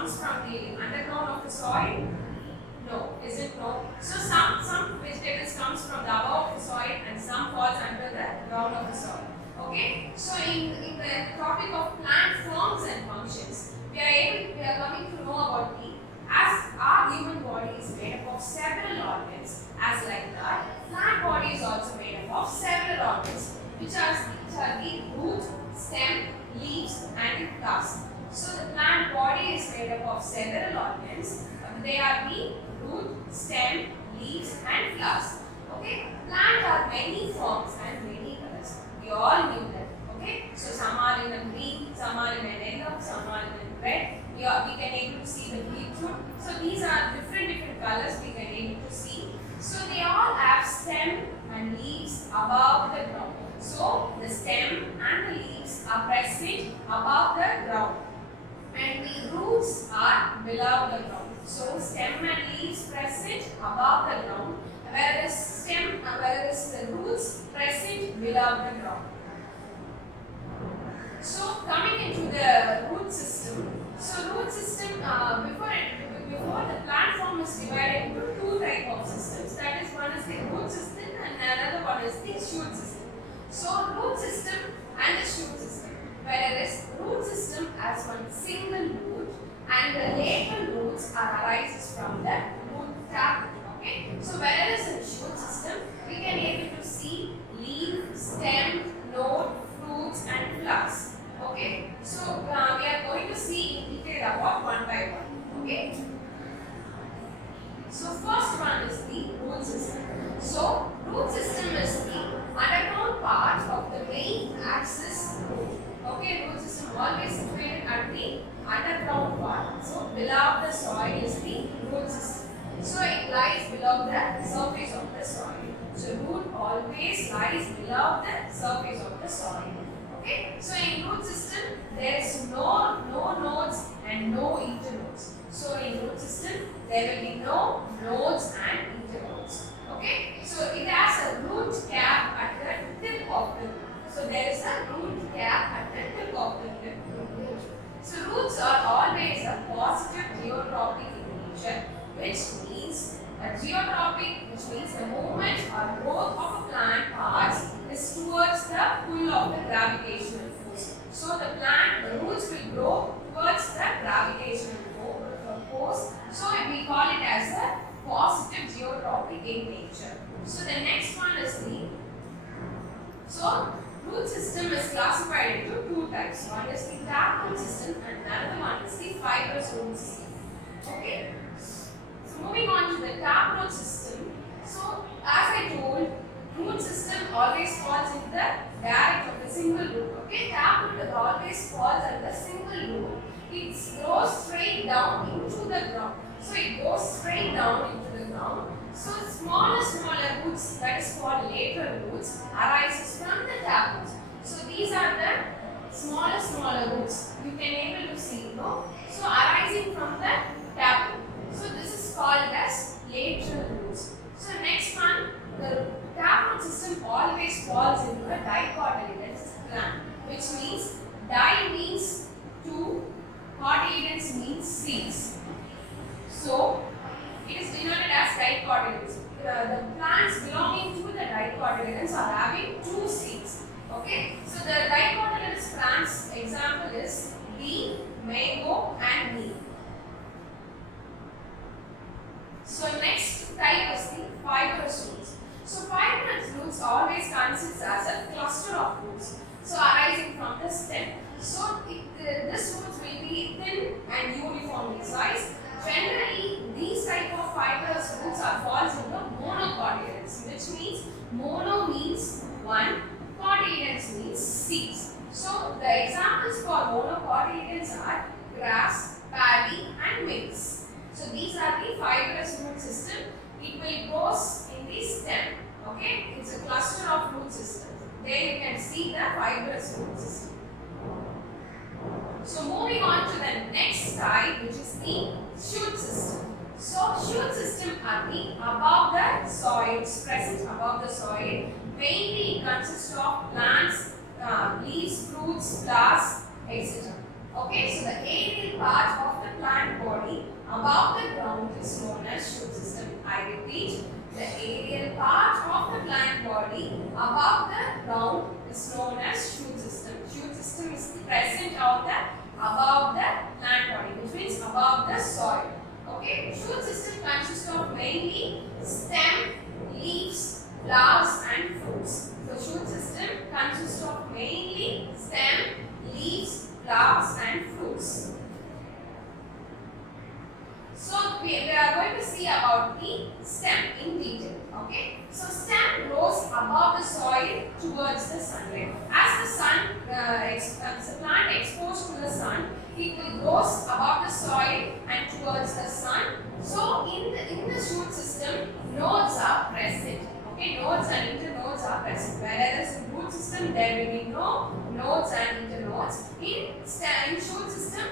comes from the underground of the soil? No. Is it no? So some vegetables comes from the above of the soil and some falls under the ground of the soil. Okay? So in the topic of plant forms and functions, we are coming to know about the as our human body is made up of several organs, as like that, plant body is also made up of several organs, which are the root, stem, leaves, and flowers. So the plant body is made up of several organs. They are the root, stem, leaves, and flowers. Okay, plant are many forms and many colors. We all knew that. Okay, so some are in a green, some are in an yellow, some are in a red. We can able to see the beetroot. So these are different colors we can able to see. So they all have stem and leaves above the ground. So the stem and the leaves are present above the ground, and the roots are below the ground. So stem and leaves present above the ground, whereas the roots present below the ground. So coming into the root system. So root system before the plant form is divided into two type of systems. That is, one is the root system and another one is the shoot system. So root system and the shoot system. Whereas root system has one single root and the lateral roots arises from the root tablet. Okay. So whereas in shoot system we can able to see leaf, stem, node, fruits and flowers. Okay. So we are going to see in detail about one by one. Okay. So first one is the root system. So root system is the underground part of the main axis root. Okay, root system always situated at the underground part. So below the soil is the root system. So it lies below the surface of the soil. So root always lies below the surface of the soil. Okay, so in root system there is no nodes and no internodes. So in root system there will be no nodes and internodes. Okay, so it has a root cap at the tip of the root. So there is a root cap at the tip of the root. So roots are always a positive geotropic in nature, which means the movement or growth of a plant parts is towards the pull of the gravitational force. So the roots will grow towards the gravitational force. So we call it as a positive geotropic in nature. So the next one is root system is classified into two types. One is the taproot system and another one is the fibrous root system. Okay. So moving on to the taproot system. So as I told, root system always falls in the direct of the single root. Okay, taproot always falls at the single root. It goes straight down into the ground. So it goes straight down into the ground. So smaller roots, that is called lateral roots, arises from the taproot. So these are the smaller roots. You can able to see, no? So arising from the taproot. So this is called as lateral roots. So next one, the taproot system always falls into a dicotyledonous plant, which means di means two, cotyledons means seeds. So it is denoted as dicotyledons. The plants belonging to the dicotyledons are having two seeds. Okay, so the dicotyledonous plants example is bee, mango, and neem. So next type is the fibrous roots. So fibrous roots always consists as a cluster of roots. So arising from the stem. So this roots will be thin and uniformly sized. Generally, these type of fibrous roots are falls into monocotyledons, which means mono means one, cotyledons means seeds. So the examples for monocotyledons are grass, paddy, and maize. So these are the fibrous root system. It will grow in the stem. Okay, it's a cluster of root systems. There you can see the fibrous root system. So moving on to the next type, which is the shoot system. So shoot system are the above the soil, present above the soil. Mainly it consists of plants, leaves, fruits, flowers, etc. Okay, so the aerial part of the plant plant body above the ground is known as shoot system. I repeat, the aerial part of the plant body above the ground is known as shoot system. Shoot system is present out there above the plant body, which means above the soil. Okay, shoot system consists of mainly stem, leaves, flowers and fruits. So shoot system consists of mainly stem, leaves, flowers and fruits. So we are going to see about the stem in detail. Okay, so stem grows above the soil towards the sunlight. As the sun, as the plant exposed to the sun, it will grows above the soil and towards the sun. So in the shoot system, nodes are present. Okay, nodes and internodes are present. Whereas in root system, there will be no nodes and internodes. In shoot system,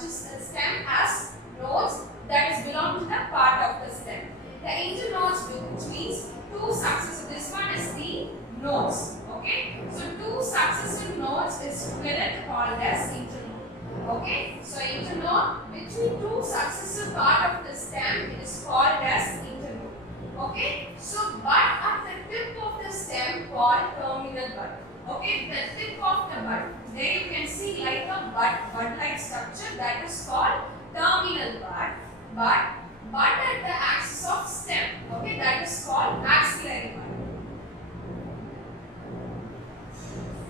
just the stem has nodes that is belong to the part of the stem. The internodes, which means two successive. This one is the nodes. Okay, so two successive nodes is together called as internode. Okay, so internode between two successive part of the stem is called as internode. Okay, so bud at the tip of the stem called terminal bud. Okay, the tip of the bud. There you can see like a bud-like structure that is called terminal bud. Bud at the axis of stem. Okay, that is called axillary bud.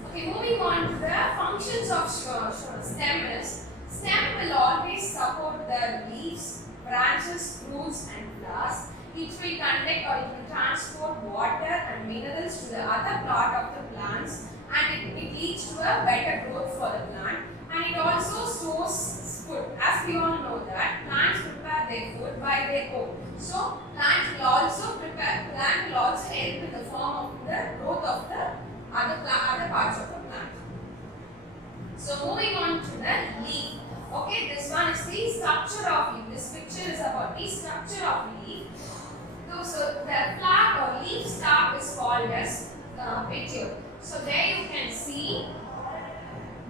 Okay, moving on to the functions of stem is, stem will always support the leaves, branches, fruits and flowers. It will conduct or it will transport water and minerals to the other part of the plants, and it leads to a better growth for the plant, and it also stores food. As we all know that plants prepare their food by their own. So plant will also help in the form of the growth of the other parts of the plant. So moving on to the leaf. Okay, this one is the structure of leaf. This picture is about the structure of leaf. So the flower or leaf stalk is called as petiole. So there you can see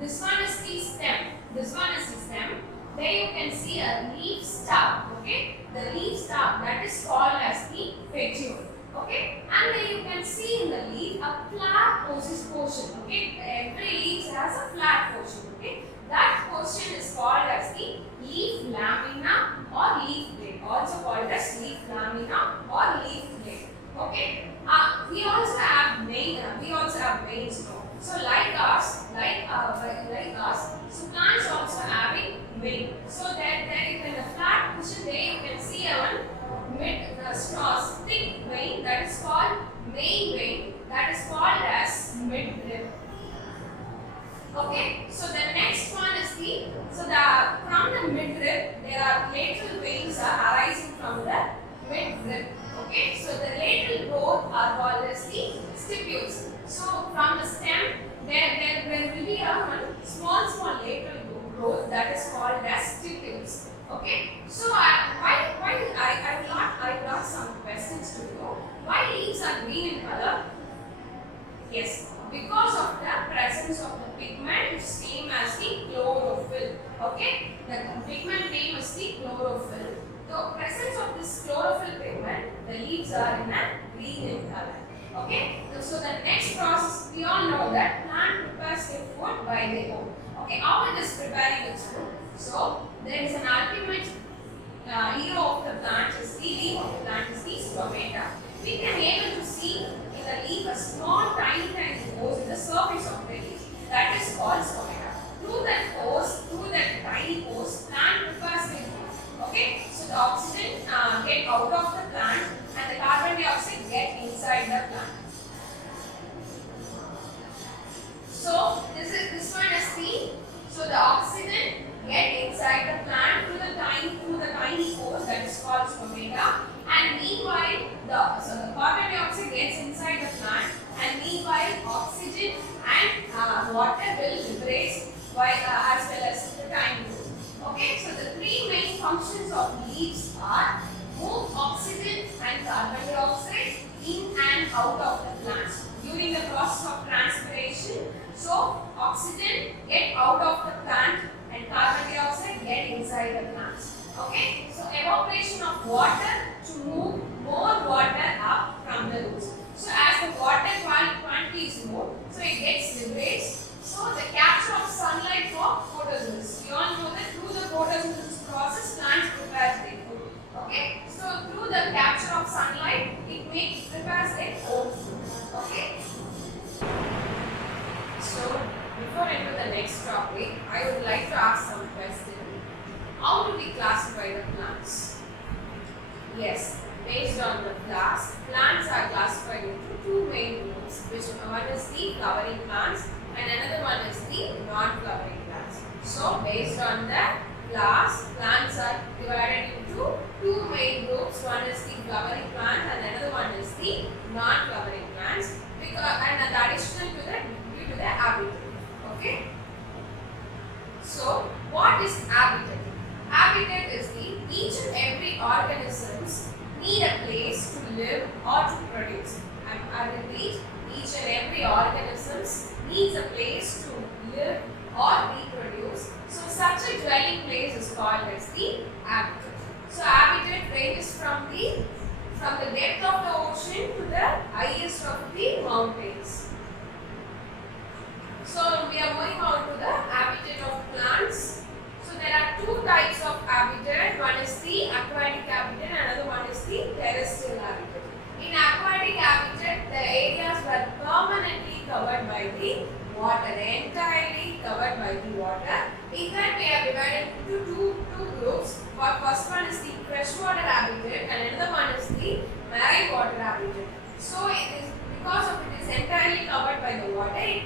this one is the stem. This one is the stem. There you can see a leaf stalk. Okay, the leaf stalk that is called as the petiole. Okay, and then you can see in the leaf a flat portion. Okay, every leaf has a flat portion. Okay, that portion is called as the leaf lamina or leaf blade, also called as leaf lamina or leaf blade. Okay, we also have veins. So like us, so plants also having vein. So there you can a flat portion. There you can see thick vein that is called main vein, that is called as midrib. Okay, so the next one is from the midrib there are lateral veins are arising from the midrib. Okay, so the lateral growth are called as the stipules. So from the stem there will be a small lateral growth that is called as stipules. Okay, so I brought some questions to you. Why leaves are green in color? Yes, because of the presence of the pigment which is named as the chlorophyll. Okay, the pigment name is the chlorophyll. The presence of this chlorophyll pigment, the leaves are in a green in color. Okay, so the next process, we all know that plant prepares their food by their own. Okay, how it is preparing its food? So there is an ultimate hero of the plant is the leaf of the plant is the stomata. We can able to see in the leaf a small tiny pores in the surface of the leaf, that is called stomata. Through that tiny pores, plant prepares their food. Okay, so the oxygen get out of the plant and the carbon dioxide get inside the plant. So this one is the oxygen get inside the plant through the tiny pores, that is called stomata, and meanwhile the carbon dioxide gets inside the plant, and meanwhile oxygen and water will liberate as well as the tiny pores. Okay, so the three main functions of leaves are move oxygen and carbon dioxide in and out of the plants during the process of transpiration. So oxygen get out of the plant and carbon dioxide get inside the plants. Okay, so evaporation of water to move more water up from the roots. So as the water quantity is more, so it gets liberates. So the capture of sunlight for photosynthesis. You all know that through the photosynthesis process, plants prepare their food. Okay, so through the capture of sunlight, it prepares their own food. Okay. So before into the next topic, I would like to ask some questions. How do we classify the plants? Yes, based on the class, plants are classified into two main groups, which one is the flowering plants and another one is the non-flowering plants. So based on the class, plants are divided into two main groups. One is the flowering plant and another one is the non-flowering plants, and additional to that due to the habitat. Okay. So what is habitat? Habitat is each and every organisms need a place to live or to produce. I repeat, each and every organisms needs a place to live or reproduce. So such a dwelling place is called as the habitat. So habitat ranges from the depth of the ocean to the highest of the mountains. So we are moving on to the habitat of plants. So there are two types of habitat. One is the aquatic habitat and another one is the terrestrial habitat. In aquatic habitat, the areas were permanently covered by the water, entirely covered by the water. In that we have divided into two groups. First one is the freshwater habitat and another one is the marine water habitat. So it is because of it is entirely covered by the water, it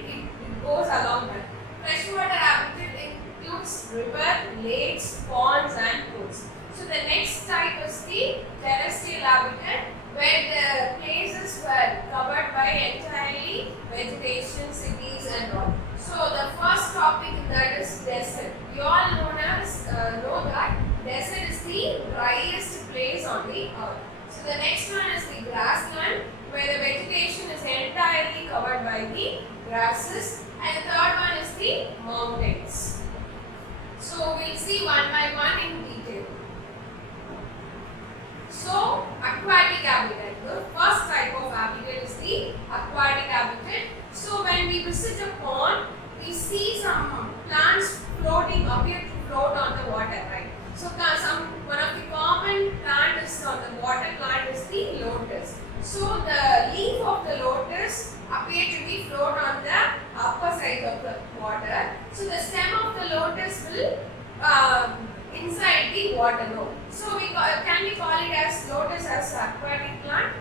goes along that. Freshwater habitat includes river, lakes, ponds and pools. So the next type is the terrestrial habitat, where the places were covered by entirely vegetation, cities and all. So the first topic in that is desert. You all know that desert is the driest place on the earth. So the next one is the grassland, where the vegetation is entirely covered by the grasses, and the third one is the mountains. So we'll see one by one in detail. So aquatic habitat. The first type of habitat is the aquatic habitat. So when we visit a pond, we see some plants appear to float on the water, right? So one of the common plant is on the water plant is the lotus. So the leaf of the lotus appear to be float on the upper side of the water. So the stem of the lotus will inside the water. No. So can we call it as lotus as aquatic plant?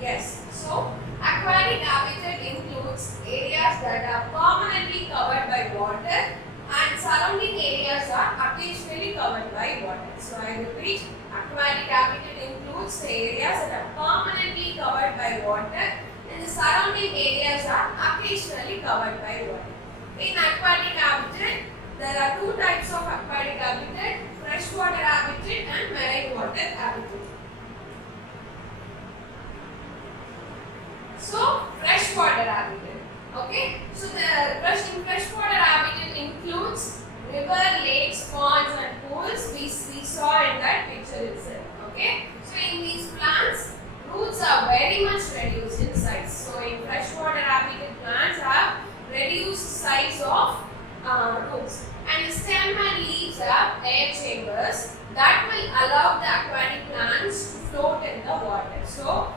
Yes. So aquatic habitat includes areas that are permanently covered by water and surrounding areas are occasionally covered by water. So I repeat, aquatic habitat includes the areas that are permanently covered by water and the surrounding areas are occasionally covered by water. In aquatic habitat, there are two types of aquatic habitat, freshwater habitat and marine water habitat. So, freshwater habitat. Okay, so the freshwater habitat includes river, lakes, ponds and pools we saw in that picture itself. Okay, so in these plants, roots are very much reduced in size. So in freshwater habitat, plants have reduced size of roots, and the stem and leaves have air chambers that will allow the aquatic plants to float in the water. So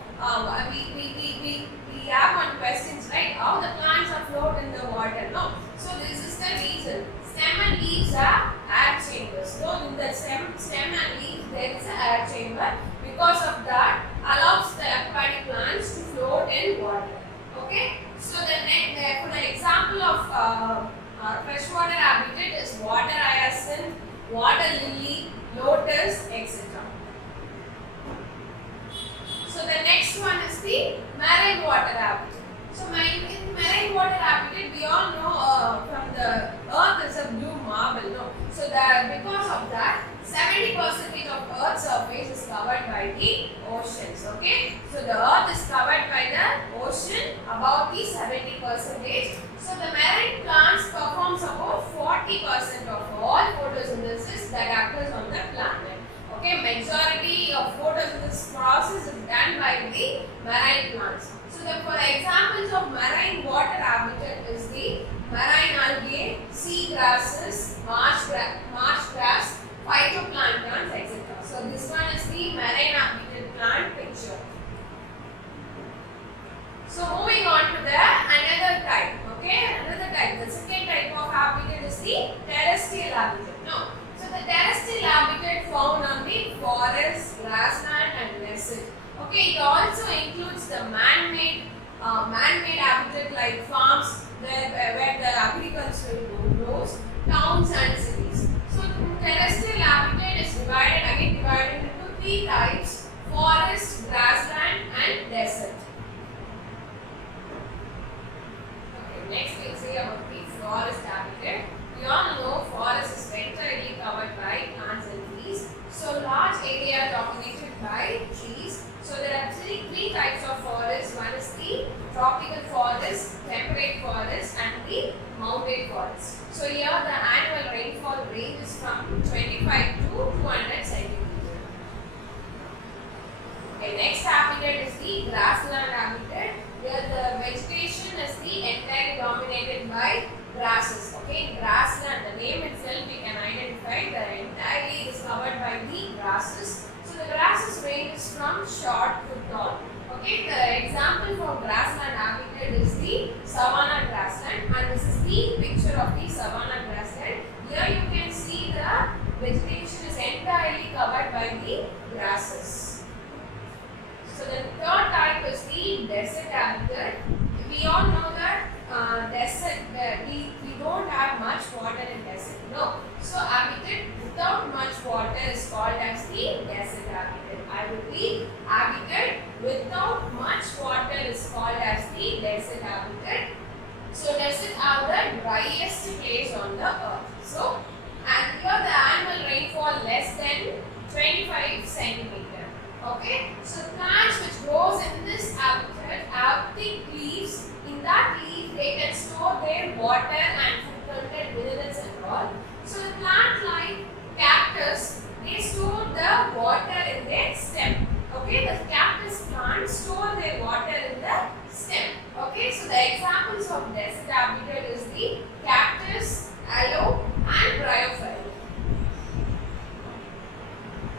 we have one question, right? How the plants are float in the water? No. So this is the reason. Stem and leaves are air chambers. So in the stem and leaves there is an air chamber. Because of that, allows the aquatic plants to float in water. Okay. So for the example of freshwater habitat is water hyacinth, water lily, lotus, etc. So the next one is the marine water habitat. So in marine water habitat, we all know from the earth is a blue marble. No? So because of that, 70% of Earth's surface is covered by the oceans. Okay, so the Earth is covered by the ocean about the 70%. So the marine plants performs about 40% of all like the marine plants. So for examples of marine water habitat is the marine algae, sea grasses, marsh grass, phytoplanktons, etc. So this one is the marine habitat plant picture. So moving on to the another type. Okay, another type. The second type of habitat is the terrestrial habitat. No. So the terrestrial habitat found on the forest, grassland and desert. Okay, it also includes the man-made habitat like farms where the agricultural grows, towns and cities. So terrestrial habitat is divided into three types: forest, grassland and desert. Okay, next we'll see about the forest habitat. We all know forest is entirely covered by plants and trees. So large area dominated by trees. So there are three types of forest. One is the tropical forest, temperate forest and the mountain forest. So here the annual rainfall ranges from 25 to 200 centimeters. Okay, next habitat is the grassland habitat. Here the vegetation is entirely dominated by grasses. Okay, grassland, the name itself we can identify the entirely is covered by the grasses. So the grasses ranges from short to tall. Okay, the example for grassland habitat is the savanna grassland, and this is the picture of the savanna grassland. Here you can see the vegetation is entirely covered by the grasses. So the third type is the desert habitat. We all know that desert, we don't have much water in desert. No. So habitat without much water is called as the desert habitat. I repeat, habitat without much water is called as the desert habitat. So desert are the driest place on the earth. So and here the annual rainfall less than 25 centimeters. Okay, so plants which grows in this habitat have thick leaves. In that leaf, they can store their water and food content minerals and all. So the plant like cactus, they store the water in their stem. Okay, the cactus plants store their water in the stem. Okay, so the examples of desert habitat is the cactus, aloe, and bryophyll.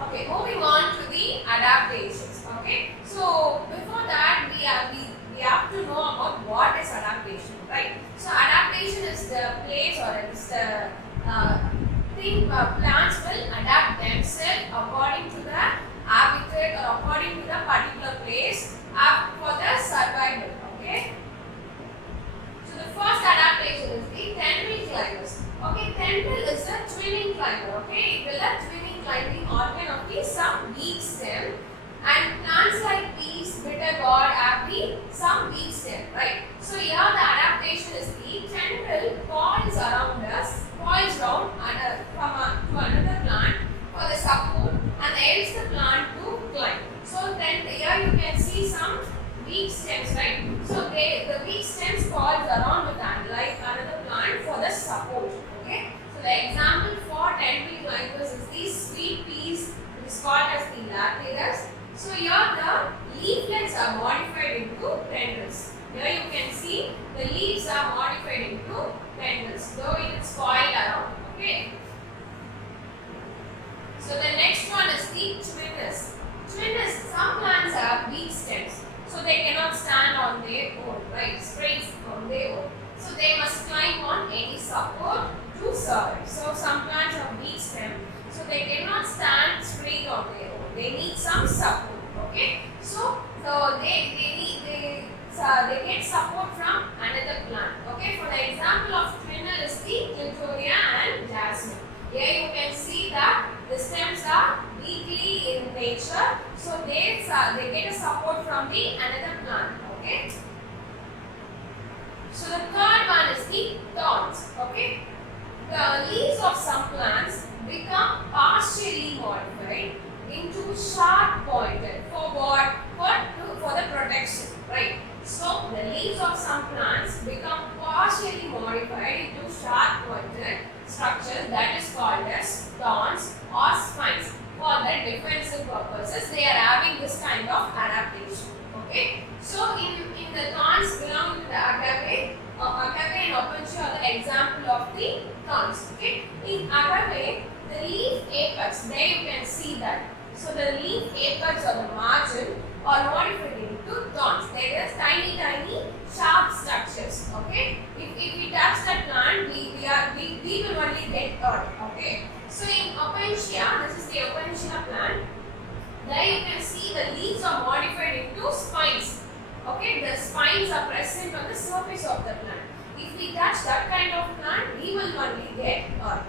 Okay, moving on to the adaptations. Okay, so before that we have to know about what is adaptation, right? So adaptation is the place or it is the thing plants will adapt themselves according to the habitat or according to the particular place for the survival. Okay. So the first adaptation is the tendril climbers. Okay, tendril is a twinning climber. Okay, it will a twinning climbing organ of the some weak stem, and plants like peas, bitter gourd have some weak stem, right? So here the adaptation is the tendril coils around us, coils round to another plant for the support and helps the plant to climb. So then here you can see some weak stems, right? So the weak stems coils around with another plant for the support. Okay. So the example for tendril climbers is the sweet peas, which is called as the lathyrus. So here the leaflets are modified into tendrils. Here you can see the leaves are modified into tendrils, though it is coiled around. Okay. So the next one is the twinners. Twinners, some plants have weak stems, so they cannot stand on their own, right? Straight on their own. So they must climb on any support to survive. So some plants have weak stem, so they cannot stand straight on their own. They need some support. Okay. So they get support from another plant. Okay. For the example of twinner is the clitoria and jasmine. Here you can see that the stems are weakly in nature, so they get a support from the another plant. Okay. So the third one is the thorns. Okay. The leaves of some plants become partially modified into sharp pointed for what? For the protection, right? So the leaves of some plants become partially modified into sharp pointed structures that is called as thorns or spines. For the defensive purposes, they are having this kind of adaptation. Okay. So in the thorns belong to the agave. Agave and opuntia are the example of the thorns. Okay. In agave, the leaf apex, there you can see that. So the leaf apex or the margin are modified into thorns. They are tiny sharp structures. Okay. If we touch that plant, we will only get hurt. Okay. So in opuntia, this is the opuntia plant. There you can see the leaves are modified into spines. Okay, the spines are present on the surface of the plant. If we touch that kind of plant, we will only get hurt.